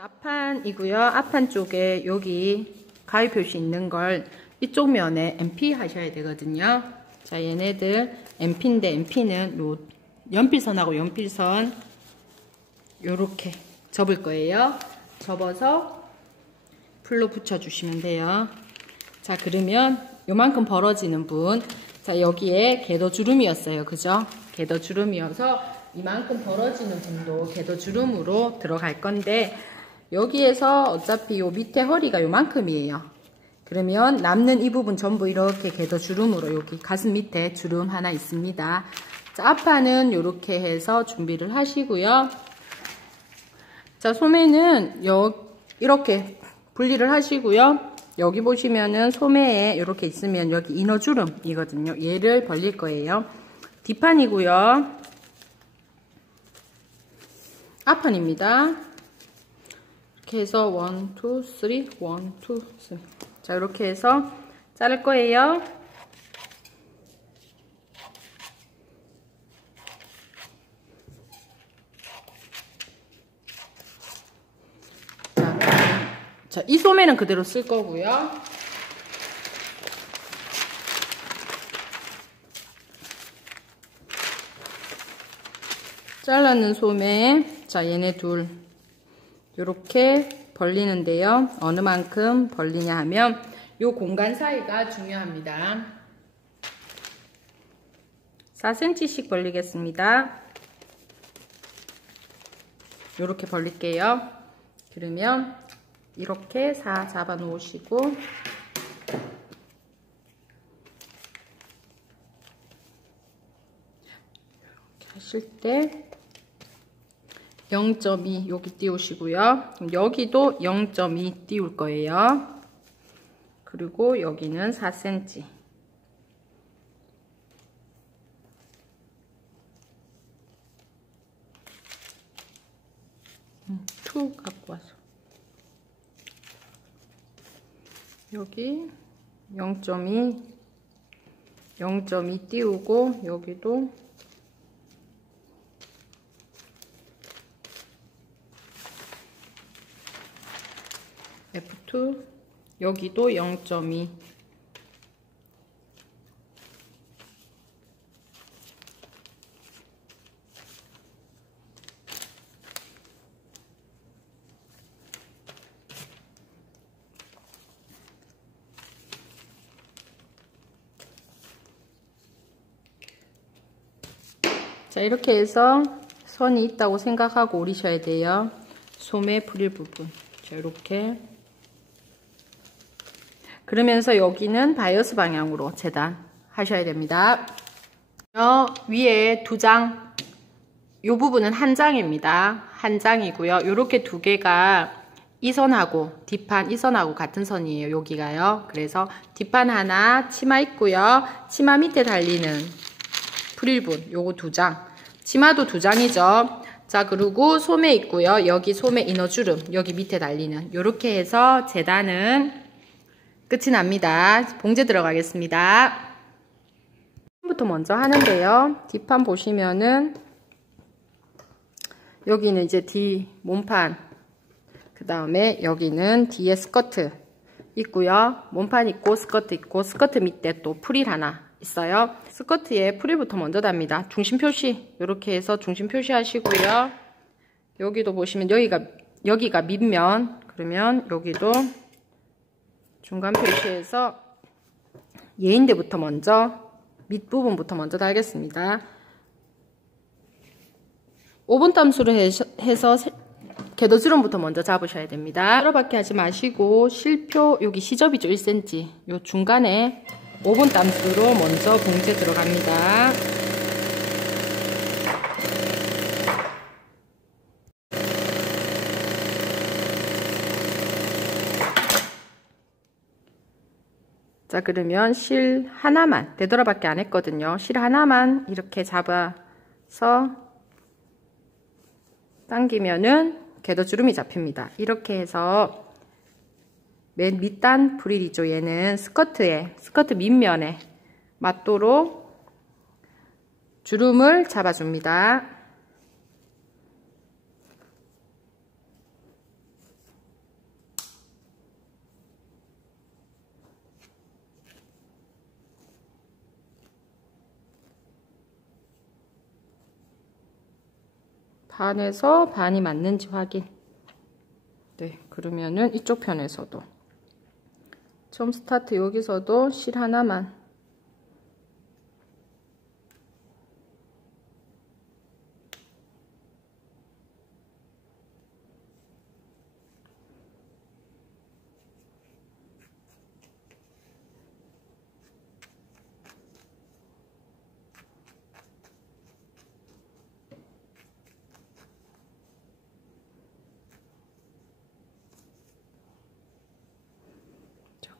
앞판이고요. 앞판 쪽에 여기 가위 표시 있는 걸 이쪽 면에 MP 하셔야 되거든요. 자, 얘네들 MP인데 MP는 요 연필선하고 연필선 요렇게 접을 거예요. 접어서 풀로 붙여주시면 돼요. 자, 그러면 요만큼 벌어지는 분, 자, 여기에 궤도주름이었어요. 그죠? 궤도주름이어서 이만큼 벌어지는 분도 궤도주름으로 들어갈 건데, 여기에서 어차피 요 밑에 허리가 요만큼이에요. 그러면 남는 이 부분 전부 이렇게 궤도주름으로 여기 가슴 밑에 주름 하나 있습니다. 자, 앞판은 요렇게 해서 준비를 하시고요. 자, 소매는 이렇게 분리를 하시고요. 여기 보시면은 소매에 이렇게 있으면 여기 이너주름이거든요. 얘를 벌릴 거예요. 뒷판이고요. 앞판입니다. 이렇게 해서 1, 2, 3, 1, 2, 3. 자, 이렇게 해서 자를 거예요. 자, 이 소매는 그대로 쓸 거고요. 잘라낸 소매, 자, 얘네 둘 요렇게 벌리는데요. 어느 만큼 벌리냐 하면 요 공간 사이가 중요합니다. 4cm씩 벌리겠습니다. 요렇게 벌릴게요. 그러면 이렇게 4 잡아 놓으시고, 이렇게 하실 때 0.2 여기 띄우시고요. 여기도 0.2 띄울 거예요. 그리고 여기는 4cm. 툭 갖고 와서 여기 0.2 띄우고, 여기도 F2, 여기도 0.2. 자, 이렇게 해서 선이 있다고 생각하고 오리셔야 돼요. 소매 프릴 부분. 자, 이렇게. 그러면서 여기는 바이어스 방향으로 재단 하셔야 됩니다. 위에 2장, 이 부분은 한 장입니다. 한 장이고요. 이렇게 두 개가 이 선하고 뒷판 이 선하고 같은 선이에요. 여기가요. 그래서 뒷판 하나 치마 있고요. 치마 밑에 달리는 프릴분 요거 2장, 치마도 2장이죠. 자, 그리고 소매 있고요. 여기 소매 이너주름 여기 밑에 달리는, 요렇게 해서 재단은 끝이 납니다. 봉제 들어가겠습니다. 부터 먼저 하는데요. 뒷판 보시면은 여기는 이제 뒤 몸판, 그 다음에 여기는 뒤에 스커트 있고요. 몸판 있고 스커트 있고, 스커트 밑에 또 프릴 하나 있어요. 스커트에 프릴부터 먼저 답니다. 중심 표시 이렇게 해서 중심 표시 하시고요. 여기도 보시면 여기가 밑면, 그러면 여기도 중간 표시해서 예인대부터 먼저, 밑부분부터 먼저 달겠습니다. 5분 땀수로 해서 궤도주름부터 먼저 잡으셔야 됩니다. 여러밖에 하지 마시고 실표 여기 시접이죠. 1cm 요 중간에 5분 땀수로 먼저 봉제 들어갑니다. 자, 그러면 실 하나만, 되돌아밖에 안 했거든요. 실 하나만 이렇게 잡아서 당기면은 궤도주름이 잡힙니다. 이렇게 해서 맨 밑단 프릴이죠. 얘는 스커트 밑면에 맞도록 주름을 잡아줍니다. 반에서 반이 맞는지 확인. 네, 그러면은 이쪽 편에서도 처음 스타트 여기서도 실 하나만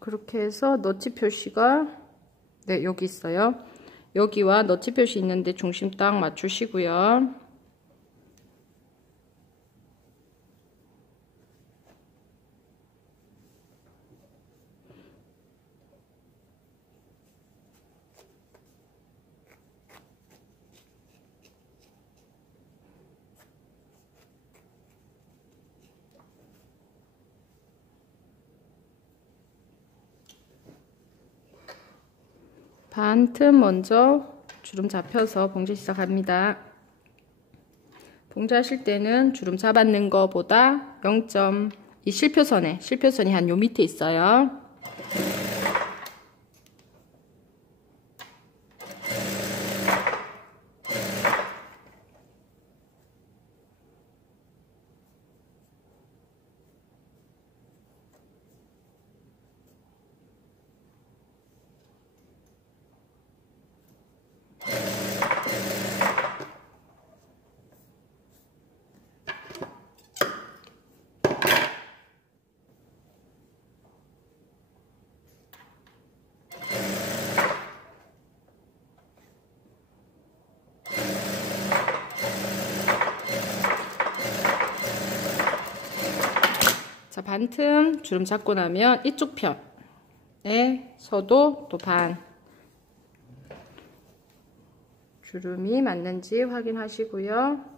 그렇게 해서 너치 표시가 네, 여기 있어요. 여기와 너치 표시 있는데 중심 딱 맞추시고요. 반 틈 먼저 주름 잡혀서 봉제 시작합니다. 봉제하실 때는 주름 잡았는 거보다 0.2 실표선이 한 요 밑에 있어요. 자, 반틈 주름 잡고 나면 이쪽 편에서도 또 반 주름이 맞는지 확인하시고요.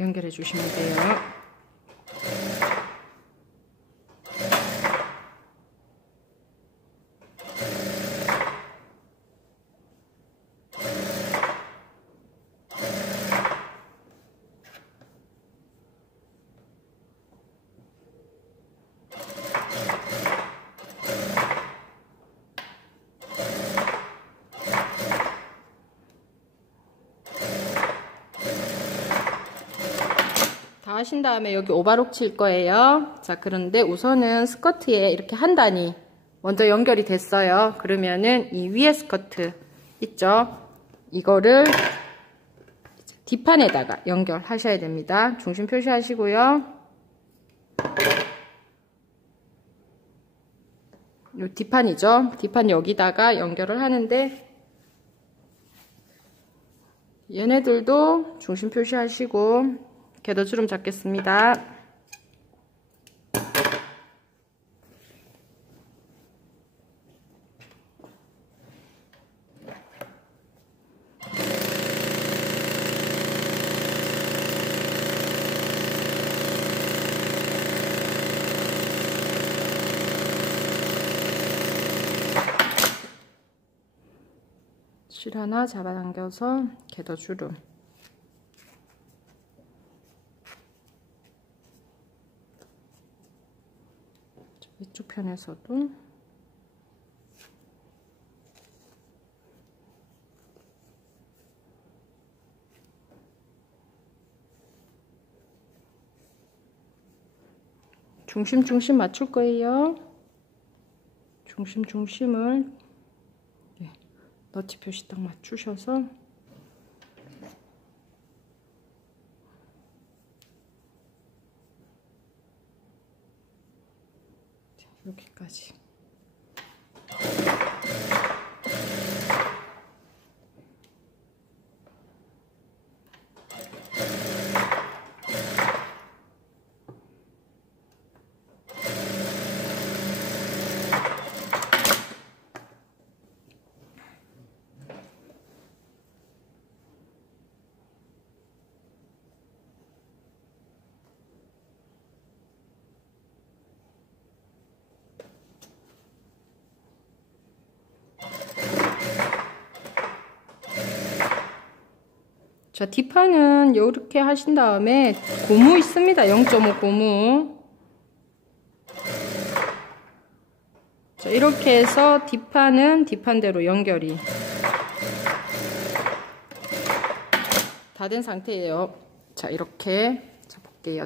연결해 주시면 돼요. 다 하신 다음에 여기 오버록 칠 거예요. 자, 그런데 우선은 스커트에 이렇게 한 단이 먼저 연결이 됐어요. 그러면은 이 위에 스커트 있죠? 이거를 뒷판에다가 연결하셔야 됩니다. 중심 표시하시고요. 요 뒷판이죠? 뒷판 여기다가 연결을 하는데 얘네들도 중심 표시하시고 궤도주름 잡겠습니다. 실 하나 잡아당겨서 궤도주름. 이쪽 편에서도 중심 맞출 거예요. 중심을 너치 표시 딱 맞추셔서 이렇게까지. 자, 뒷판은 이렇게 하신 다음에 고무 있습니다. 0.5 고무. 자, 이렇게 해서 뒷판은 뒷판대로 연결이 다 된 상태예요. 자, 이렇게 자, 볼게요.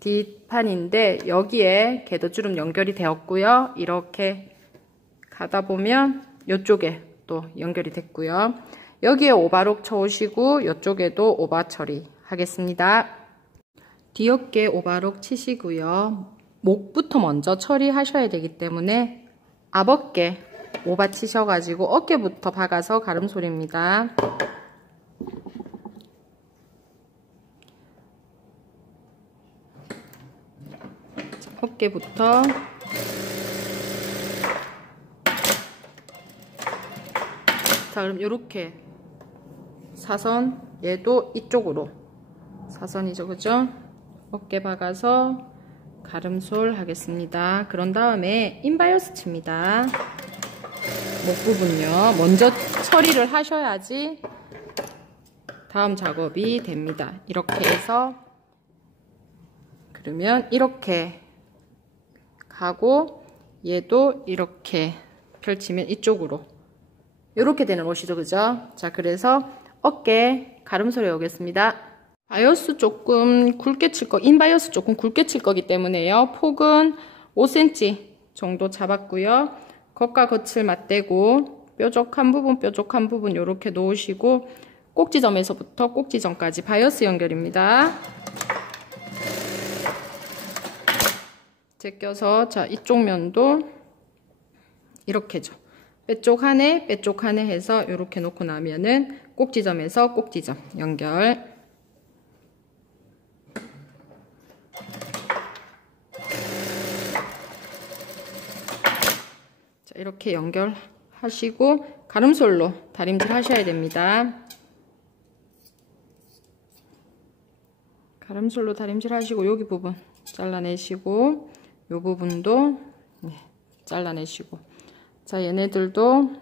뒷판인데 여기에 궤도주름 연결이 되었고요. 이렇게 가다 보면 이쪽에 또 연결이 됐고요. 여기에 오바록 쳐오시고 이쪽에도 오바 처리하겠습니다. 뒤어깨 오바록 치시고요. 목부터 먼저 처리하셔야 되기 때문에 앞어깨 오바 치셔가지고 어깨부터 박아서 가름솔입니다. 어깨부터 자, 그럼 이렇게 사선, 얘도 이쪽으로 사선이죠, 그죠? 어깨 박아서 가름솔 하겠습니다. 그런 다음에 인바이어스 칩니다. 목 부분요. 먼저 처리를 하셔야지 다음 작업이 됩니다. 이렇게 해서 그러면 이렇게 가고 얘도 이렇게 펼치면 이쪽으로 이렇게 되는 옷이죠, 그죠? 자, 그래서 어깨 가름솔에 오겠습니다. 바이어스 조금 굵게 칠 거, 인바이어스 조금 굵게 칠 거기 때문에요. 폭은 5cm 정도 잡았고요. 겉과 겉을 맞대고 뾰족한 부분 이렇게 놓으시고 꼭지점에서부터 꼭지점까지 바이어스 연결입니다. 제껴서 자, 이쪽 면도 이렇게죠. 빼쪽 하나 해서 이렇게 놓고 나면은 꼭지점에서 꼭지점 연결. 자, 이렇게 연결하시고 가름솔로 다림질 하셔야 됩니다. 가름솔로 다림질 하시고 여기 부분 잘라내시고 이 부분도 잘라내시고 자, 얘네들도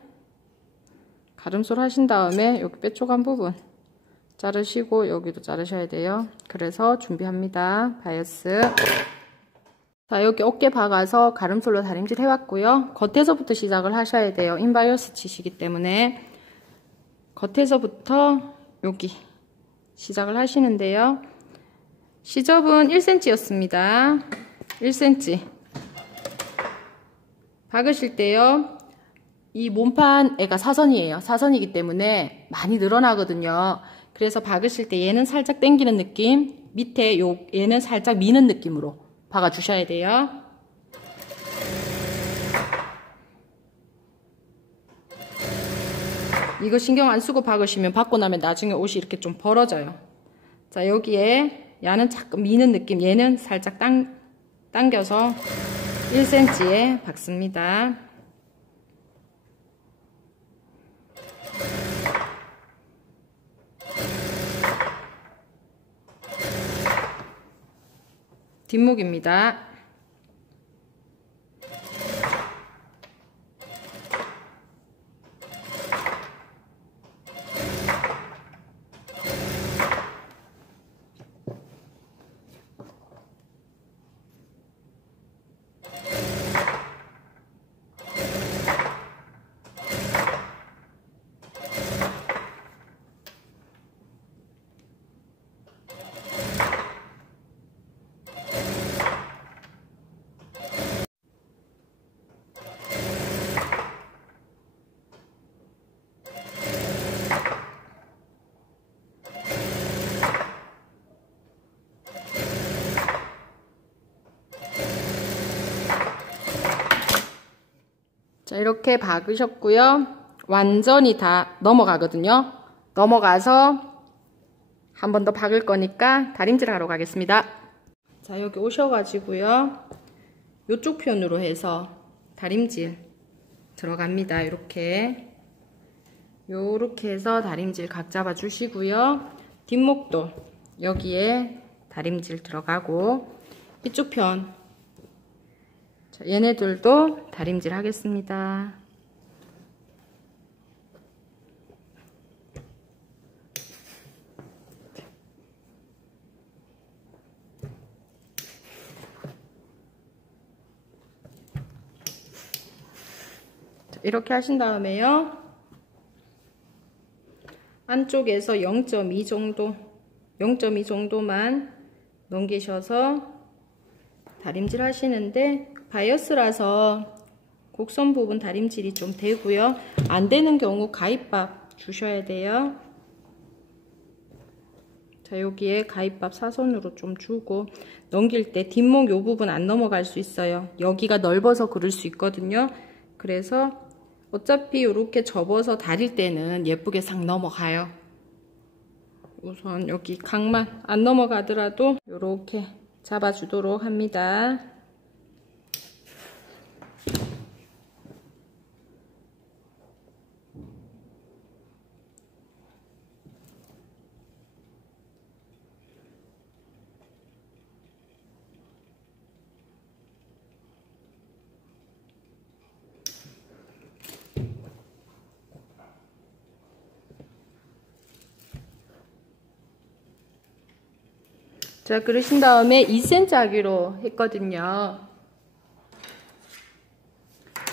가름솔 하신 다음에 여기 빼쪽한 부분 자르시고 여기도 자르셔야 돼요. 그래서 준비합니다. 바이어스. 자, 여기 어깨 박아서 가름솔로 다림질 해왔고요. 겉에서부터 시작을 하셔야 돼요. 인바이어스 치시기 때문에 겉에서부터 여기 시작을 하시는데요. 시접은 1cm였습니다. 1cm 박으실 때요, 이 몸판 애가 사선이에요. 사선이기 때문에 많이 늘어나거든요. 그래서 박으실 때 얘는 살짝 당기는 느낌, 밑에 얘는 살짝 미는 느낌으로 박아주셔야 돼요. 이거 신경 안 쓰고 박으시면 박고 나면 나중에 옷이 이렇게 좀 벌어져요. 자, 여기에 얘는 자꾸 미는 느낌, 얘는 살짝 당겨서 1cm에 박습니다. 뒷목입니다. 자, 이렇게 박으셨고요. 완전히 다 넘어가거든요. 넘어가서 한 번 더 박을 거니까 다림질 하러 가겠습니다. 자, 여기 오셔가지고요. 이쪽 편으로 해서 다림질 들어갑니다. 이렇게 해서 다림질 각 잡아 주시고요. 뒷목도 여기에 다림질 들어가고 이쪽 편, 자, 얘네들도 다림질 하겠습니다. 자, 이렇게 하신 다음에요. 안쪽에서 0.2 정도만 넘기셔서 다림질 하시는데 바이어스라서 곡선 부분 다림질이 좀 되고요. 안 되는 경우 가위밥 주셔야 돼요. 자, 여기에 가위밥 사선으로 좀 주고 넘길 때 뒷목 요 부분 안 넘어갈 수 있어요. 여기가 넓어서 그럴 수 있거든요. 그래서 어차피 이렇게 접어서 다릴 때는 예쁘게 싹 넘어가요. 우선 여기 각만 안 넘어가더라도 이렇게 잡아주도록 합니다. 자, 그러신 다음에 2cm 하기로 했거든요.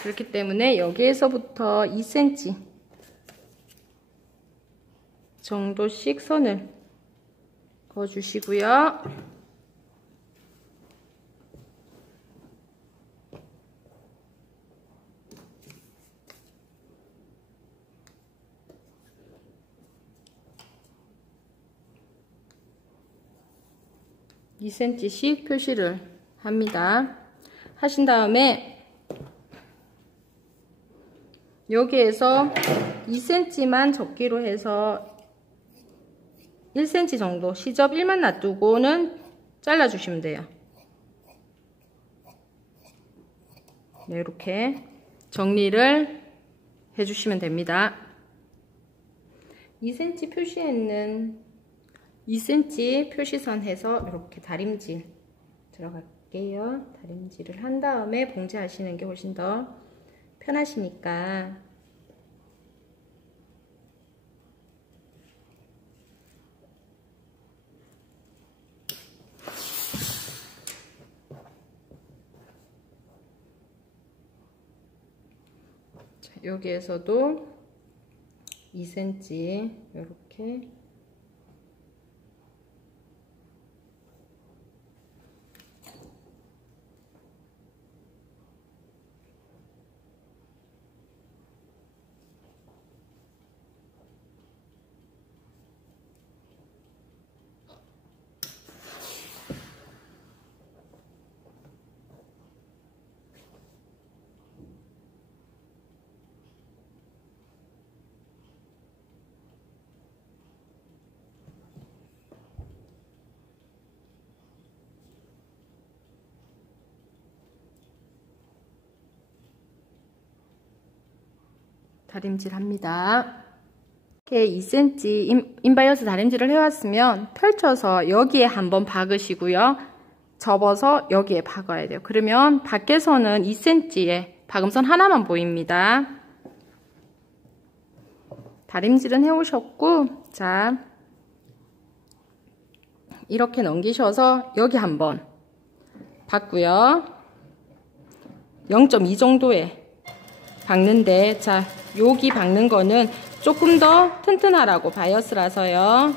그렇기 때문에 여기에서부터 2cm 정도씩 선을 그어주시고요. (2cm씩) 표시를 합니다. 하신 다음에 여기에서 2cm만 접기로 해서 1cm 정도 시접 1만 놔두고는 잘라주시면 돼요. 네, 이렇게 정리를 해주시면 됩니다. 2cm 표시했는 2cm 표시선 해서 이렇게 다림질 들어갈게요. 다림질을 한 다음에 봉제하시는 게 훨씬 더 편하시니까. 자, 여기에서도 2cm 이렇게 다림질 합니다. 이렇게 2cm 인바이어스 다림질을 해왔으면 펼쳐서 여기에 한번 박으시고요. 접어서 여기에 박아야 돼요. 그러면 밖에서는 2cm에 박음선 하나만 보입니다. 다림질은 해오셨고, 자, 이렇게 넘기셔서 여기 한번 박고요. 0.2 정도에 박는데, 자, 여기 박는 거는 조금 더 튼튼하라고 바이어스라서요.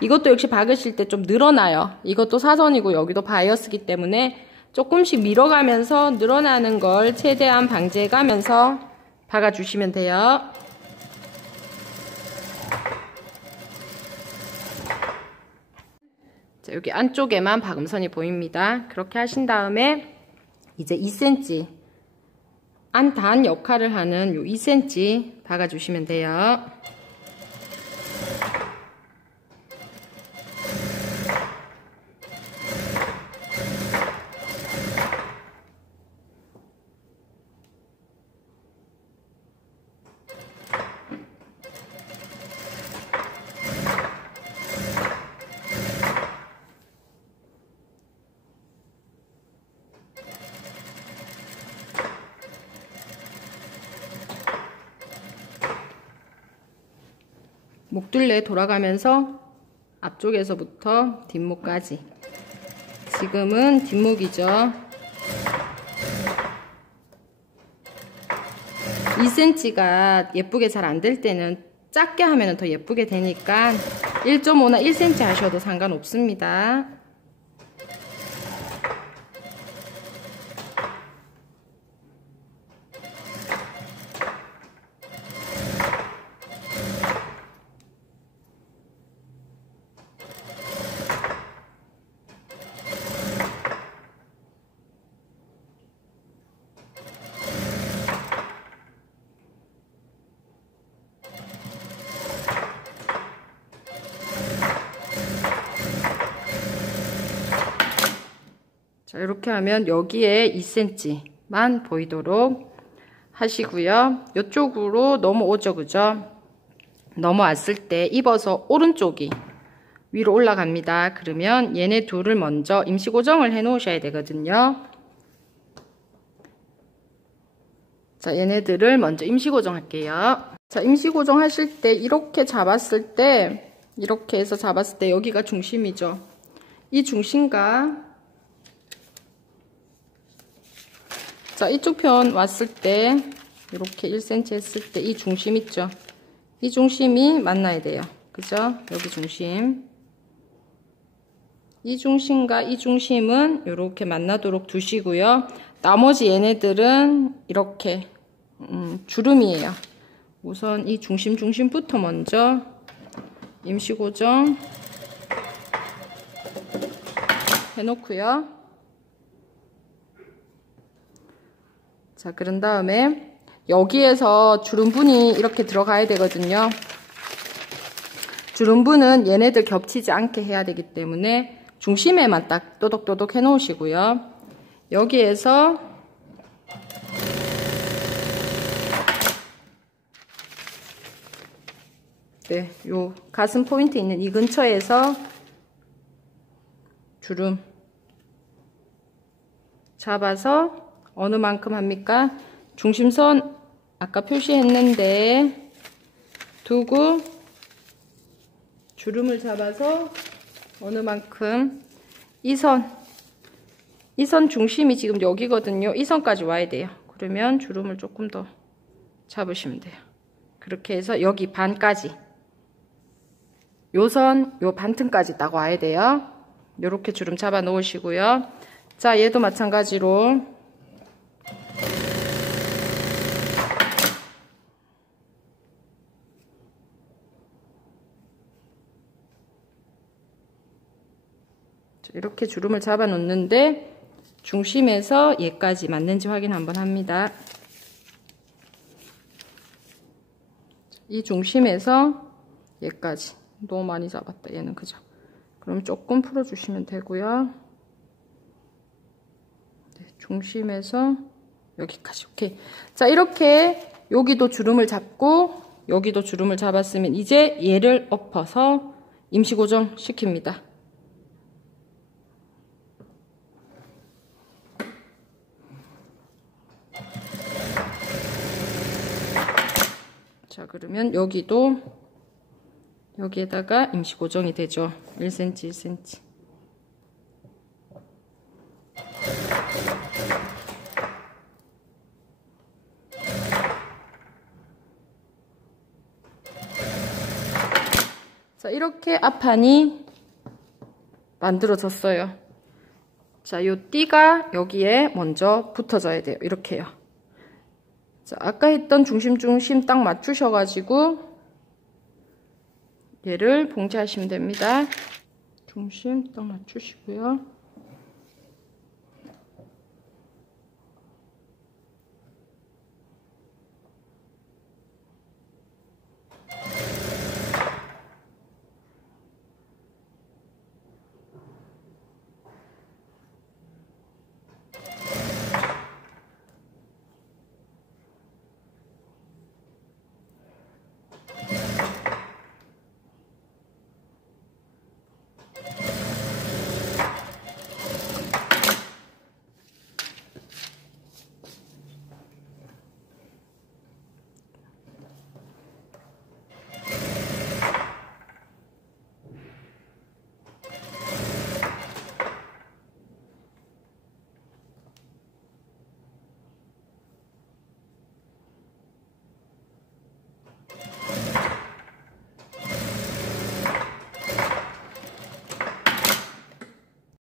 이것도 역시 박으실 때 좀 늘어나요. 이것도 사선이고 여기도 바이어스기 때문에 조금씩 밀어가면서 늘어나는 걸 최대한 방지해가면서 박아주시면 돼요. 자, 여기 안쪽에만 박음선이 보입니다. 그렇게 하신 다음에 이제 2cm 안단 역할을 하는 요 2cm 박아주시면 돼요. 목둘레 돌아가면서 앞쪽에서부터 뒷목까지. 지금은 뒷목이죠. 2cm가 예쁘게 잘 안 될 때는 작게 하면 더 예쁘게 되니까 1.5나 1cm 하셔도 상관없습니다. 자, 이렇게 하면 여기에 2cm만 보이도록 하시고요. 이쪽으로 넘어오죠, 그죠? 넘어왔을 때 입어서 오른쪽이 위로 올라갑니다. 그러면 얘네 둘을 먼저 임시 고정을 해 놓으셔야 되거든요. 자, 얘네들을 먼저 임시 고정할게요. 자, 임시 고정하실 때 이렇게 잡았을 때, 이렇게 해서 잡았을 때 여기가 중심이죠. 이 중심과 자, 이쪽 편 왔을 때 이렇게 1cm 했을 때 이 중심 있죠? 이 중심이 만나야 돼요. 그죠? 여기 중심. 이 중심과 이 중심은 이렇게 만나도록 두시고요. 나머지 얘네들은 이렇게 주름이에요. 우선 이 중심부터 먼저 임시 고정 해놓고요. 자, 그런 다음에 여기에서 주름분이 이렇게 들어가야 되거든요. 주름분은 얘네들 겹치지 않게 해야 되기 때문에 중심에만 딱 또독또독 해 놓으시고요. 여기에서 네, 요 가슴 포인트 있는 이 근처에서 주름 잡아서 어느 만큼 합니까? 중심선 아까 표시했는데 두고 주름을 잡아서 어느 만큼 이 선 중심이 지금 여기거든요. 이 선까지 와야 돼요. 그러면 주름을 조금 더 잡으시면 돼요. 그렇게 해서 여기 반까지 요 선, 요 반틈까지 딱 와야 돼요. 요렇게 주름 잡아 놓으시고요. 자, 얘도 마찬가지로 이렇게 주름을 잡아 놓는데 중심에서 얘까지 맞는지 확인 한번 합니다. 이 중심에서 얘까지 너무 많이 잡았다 얘는. 그죠? 그럼 조금 풀어주시면 되고요. 네, 중심에서 여기까지. 오케이. 자, 이렇게 여기도 주름을 잡고 여기도 주름을 잡았으면 이제 얘를 엎어서 임시 고정 시킵니다. 자, 그러면 여기도 여기에다가 임시 고정이 되죠. 1cm, 1cm. 자, 이렇게 앞판이 만들어졌어요. 자, 요 띠가 여기에 먼저 붙어져야 돼요. 이렇게요. 자, 아까 했던 중심 딱 맞추셔가지고 얘를 봉제하시면 됩니다. 중심 딱 맞추시고요.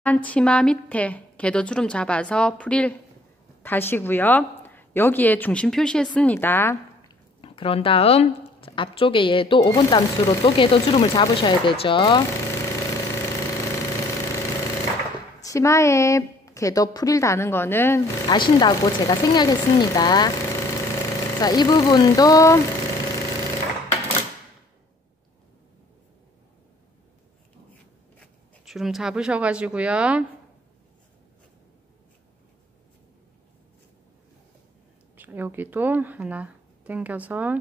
한 치마 밑에 궤도주름 잡아서 프릴 다시고요. 여기에 중심 표시했습니다. 그런 다음 앞쪽에 얘도 5번 땀수로 또 궤도주름을 잡으셔야 되죠. 치마에 궤도 프릴 다는 거는 아신다고 제가 생략했습니다. 자, 이 부분도 주름 잡으셔가지고요. 자, 여기도 하나 당겨서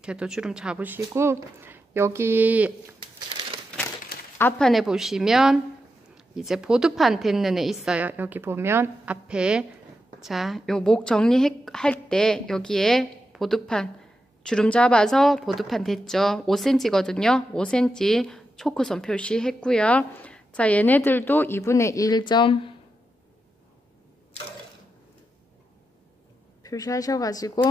걔도 주름 잡으시고, 여기 앞판에 보시면 이제 보드판 댔는 애 있어요. 여기 보면 앞에, 자, 요 목 정리할 때 여기에 보드판 주름 잡아서 보드판 됐죠. 5cm거든요. 5cm 초크선 표시했고요. 자, 얘네들도 2분의 1점 표시하셔가지고,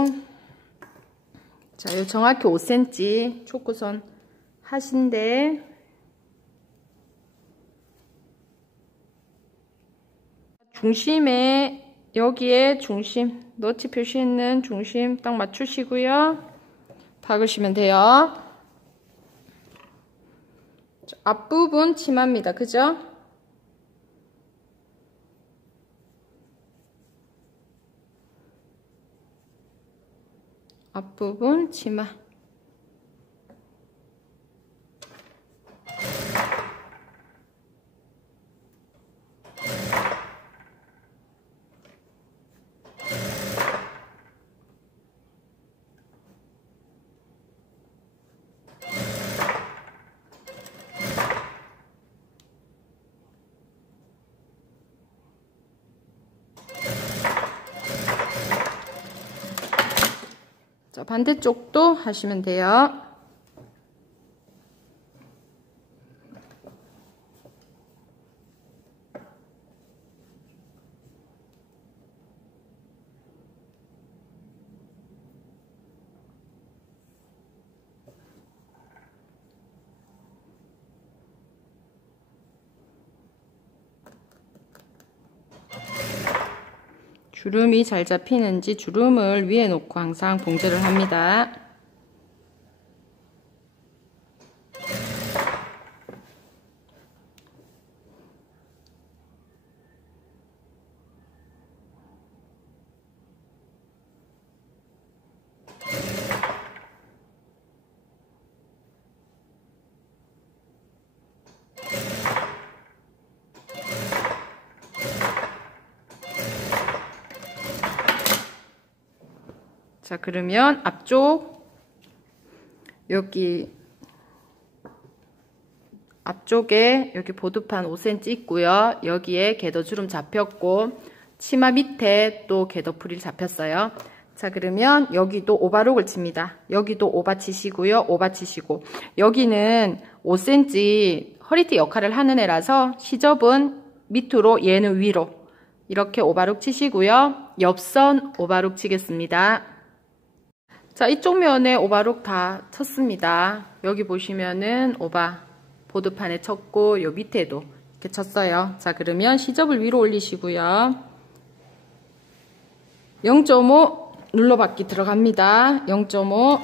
자, 요 정확히 5cm 초크선 하신데, 중심에, 여기에 중심, 너치 표시있는 중심 딱 맞추시고요. 박으시면 돼요. 자, 앞부분 치마입니다. 그죠? 앞부분 치마. 자, 반대쪽도 하시면 돼요. 주름이 잘 잡히는지 주름을 위에 놓고 항상 봉제를 합니다. 자, 그러면 앞쪽 여기 앞쪽에 여기 보드판 5cm 있고요. 여기에 궤도 주름 잡혔고 치마 밑에 또 궤도 프릴 잡혔어요. 자, 그러면 여기도 오바록을 칩니다. 여기도 오바 치시고요. 오바 치시고, 여기는 5cm 허리띠 역할을 하는 애라서 시접은 밑으로 얘는 위로 이렇게 오바록 치시고요. 옆선 오바록 치겠습니다. 자, 이쪽 면에 오바록 다 쳤습니다. 여기 보시면은 오바 보드판에 쳤고 요 밑에도 이렇게 쳤어요. 자, 그러면 시접을 위로 올리시고요. 0.5 눌러받기 들어갑니다. 0.5.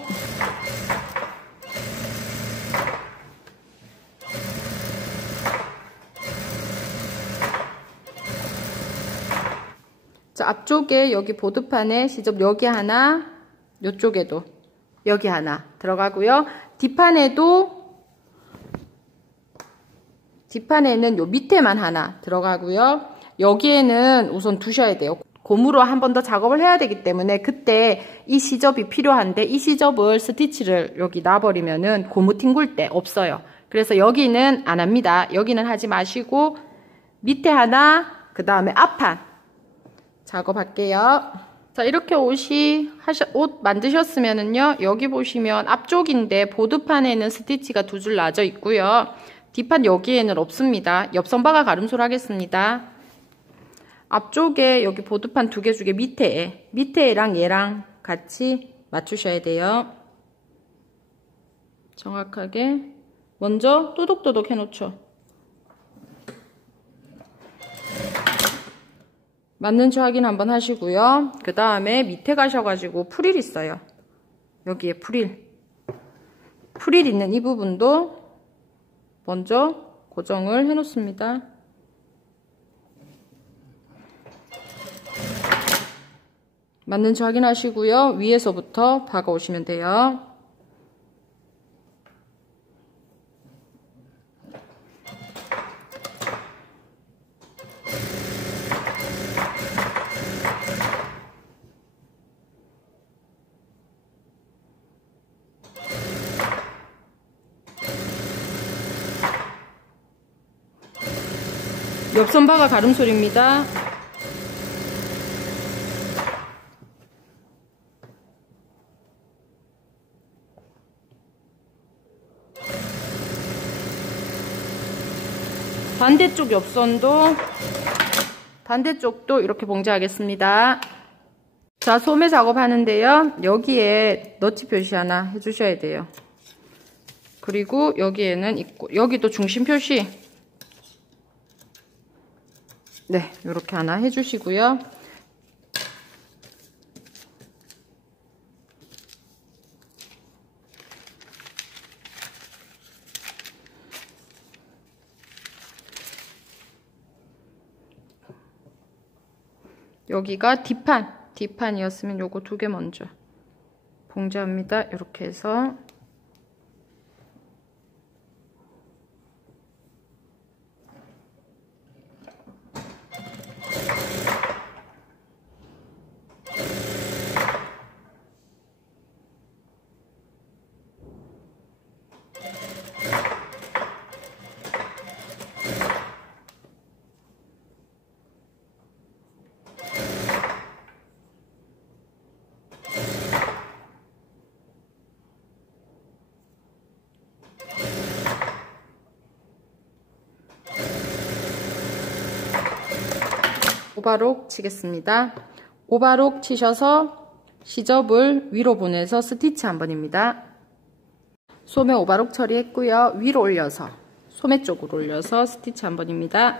자, 앞쪽에 여기 보드판에 시접 여기 하나, 요쪽에도 여기 하나 들어가고요. 뒷판에는 요 밑에만 하나 들어가고요. 여기에는 우선 두셔야 돼요. 고무로 한 번 더 작업을 해야 되기 때문에 그때 이 시접이 필요한데, 이 시접을 스티치를 여기 놔버리면은 고무 튕굴 때 없어요. 그래서 여기는 안 합니다. 여기는 하지 마시고 밑에 하나, 그 다음에 앞판 작업할게요. 자, 이렇게 옷 만드셨으면은요, 여기 보시면 앞쪽인데 보드판에는 스티치가 두 줄 나져 있고요. 뒷판 여기에는 없습니다. 옆선바가 가름소를 하겠습니다. 앞쪽에 여기 보드판 2개 중에 밑에랑 얘랑 같이 맞추셔야 돼요. 정확하게 먼저 또독또독 해놓죠. 맞는지 확인 한번 하시고요. 그 다음에 밑에 가셔가지고 프릴 있어요. 여기에 프릴 있는 이 부분도 먼저 고정을 해놓습니다. 맞는지 확인하시고요. 위에서부터 박아 오시면 돼요. 옆선 바가 가름솔입니다. 반대쪽 반대쪽도 이렇게 봉제하겠습니다. 자, 소매 작업하는데요. 여기에 너치 표시 하나 해주셔야 돼요. 그리고 여기에는 있고, 여기도 중심 표시. 네, 이렇게 하나 해주시고요. 여기가 뒷판이었으면 요거 2개 먼저 봉제합니다. 이렇게 해서 오바록 치겠습니다. 오바록 치셔서 시접을 위로 보내서 스티치 한 번입니다. 소매 오바록 처리했고요. 위로 올려서 소매 쪽으로 올려서 스티치 한 번입니다.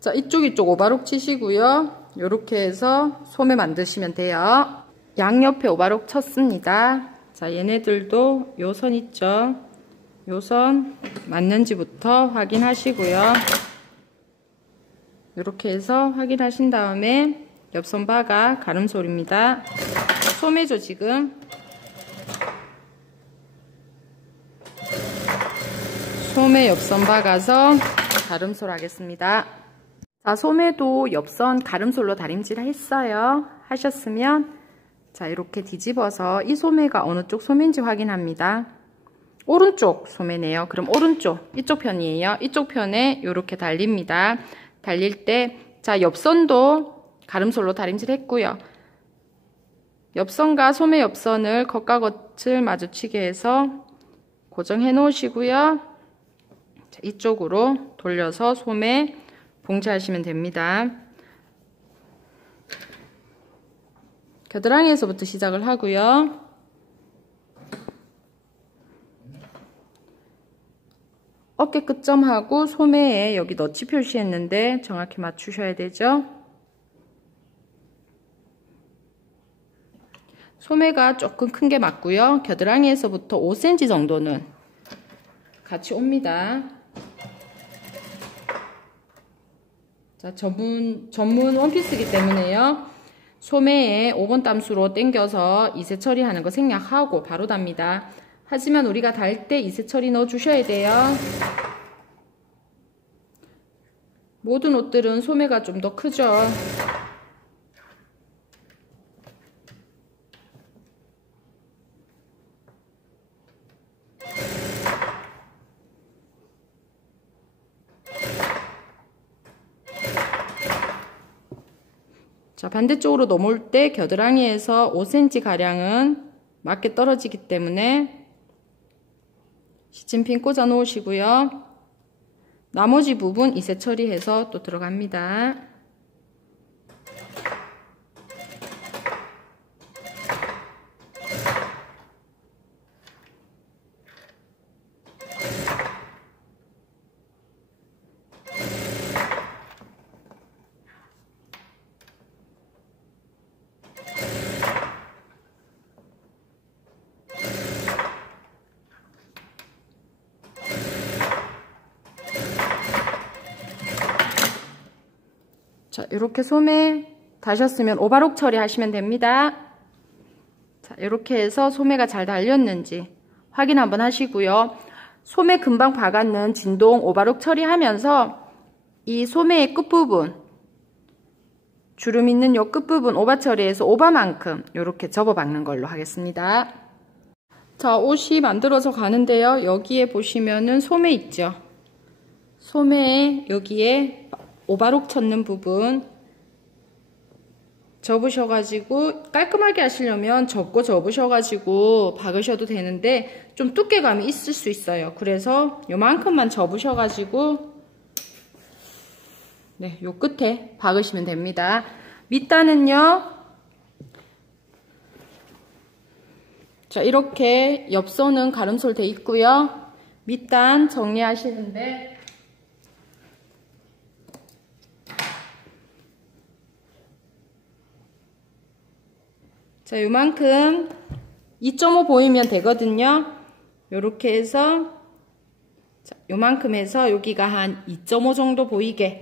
자, 이쪽 오바록 치시고요. 요렇게 해서 소매 만드시면 돼요. 양옆에 오바록 쳤습니다. 자, 얘네들도 요 선 있죠? 요 선 맞는지부터 확인하시고요. 요렇게 해서 확인하신 다음에 옆선 바가 가름솔입니다. 소매죠, 지금. 소매 옆선 박아서 가름솔 하겠습니다. 자, 소매도 옆선 가름솔로 다림질 했어요. 하셨으면 자, 이렇게 뒤집어서 이 소매가 어느 쪽 소매인지 확인합니다. 오른쪽 소매네요. 그럼 오른쪽 이쪽 편이에요. 이쪽 편에 이렇게 달립니다. 달릴 때 자, 옆선도 가름솔로 다림질 했고요. 옆선과 소매 옆선을 겉과 겉을 마주치게 해서 고정해 놓으시고요. 자, 이쪽으로 돌려서 소매 봉제하시면 됩니다. 겨드랑이에서부터 시작을 하고요. 어깨 끝점하고 소매에 여기 너치 표시했는데 정확히 맞추셔야 되죠. 소매가 조금 큰 게 맞고요. 겨드랑이에서부터 5cm 정도는 같이 옵니다. 자, 전문 원피스이기 때문에요. 소매에 5번 땀수로 당겨서 이세 처리하는 거 생략하고 바로 답니다. 하지만 우리가 달 때 이세 처리 넣어 주셔야 돼요. 모든 옷들은 소매가 좀 더 크죠. 자, 반대쪽으로 넘어올 때 겨드랑이에서 5cm 가량은 맞게 떨어지기 때문에 시침핀 꽂아 놓으시고요. 나머지 부분 이색 처리해서 또 들어갑니다. 자, 이렇게 소매 다셨으면 오바록 처리하시면 됩니다. 자, 이렇게 해서 소매가 잘 달렸는지 확인 한번 하시고요. 소매 금방 박았는 진동 오바록 처리하면서 이 소매의 끝부분, 주름 있는 요 끝부분 오바 처리해서 오바만큼 이렇게 접어 박는 걸로 하겠습니다. 자, 옷이 만들어져 가는데요. 여기에 보시면은 소매 있죠. 소매에 여기에 오바록 쳤는 부분 접으셔가지고 깔끔하게 하시려면 접고 접으셔가지고 박으셔도 되는데 좀 두께감이 있을 수 있어요. 그래서 요만큼만 접으셔가지고 네, 요 끝에 박으시면 됩니다. 밑단은요, 자, 이렇게 옆선은 가름솔 돼 있고요. 밑단 정리하시는데 자, 요만큼 2.5 보이면 되거든요. 요렇게 해서 자, 요만큼 해서 여기가 한 2.5 정도 보이게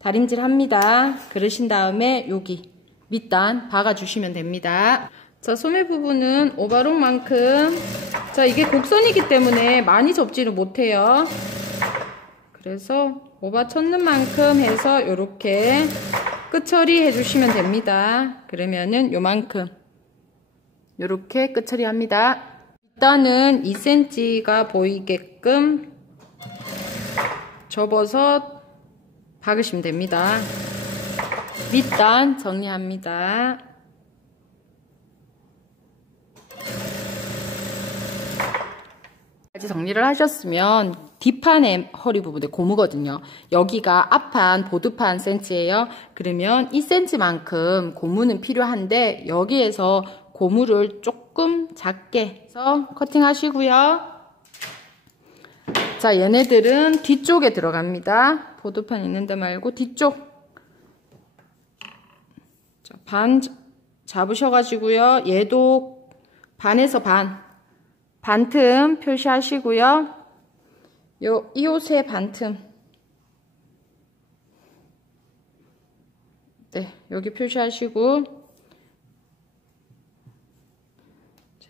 다림질 합니다. 그러신 다음에 여기 밑단 박아주시면 됩니다. 자, 소매 부분은 오바록만큼, 자, 이게 곡선이기 때문에 많이 접지를 못해요. 그래서 오바 쳤는 만큼 해서 요렇게 끝 처리 해주시면 됩니다. 그러면은 요만큼 요렇게 끝 처리합니다. 일단은 2cm가 보이게끔 접어서 박으시면 됩니다. 밑단 정리합니다. 정리를 하셨으면 뒷판의 허리 부분에 고무거든요. 여기가 앞판 보드판 센치예요. 그러면 2cm만큼 고무는 필요한데 여기에서 고무를 조금 작게 해서 커팅 하시고요. 자, 얘네들은 뒤쪽에 들어갑니다. 보드판 있는 데 말고 뒤쪽. 자, 반 잡으셔가지고요. 얘도 반에서 반틈 표시하시고요. 이 옷의 반틈. 네, 여기 표시하시고.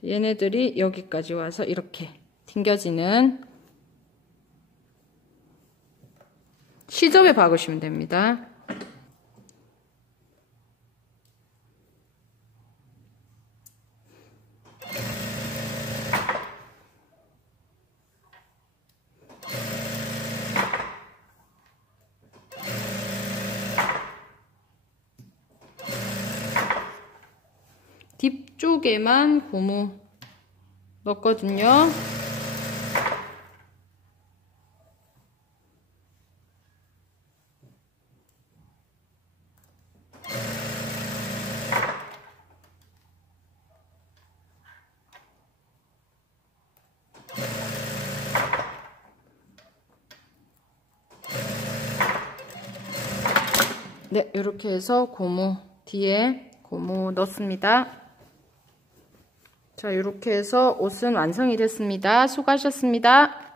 얘네들이 여기까지 와서 이렇게 튕겨지는 시접에 박으시면 됩니다. 뒤쪽에만 고무 넣었거든요. 네, 이렇게 해서 고무 뒤에 고무 넣습니다. 자, 이렇게 해서 옷은 완성이 됐습니다. 수고하셨습니다.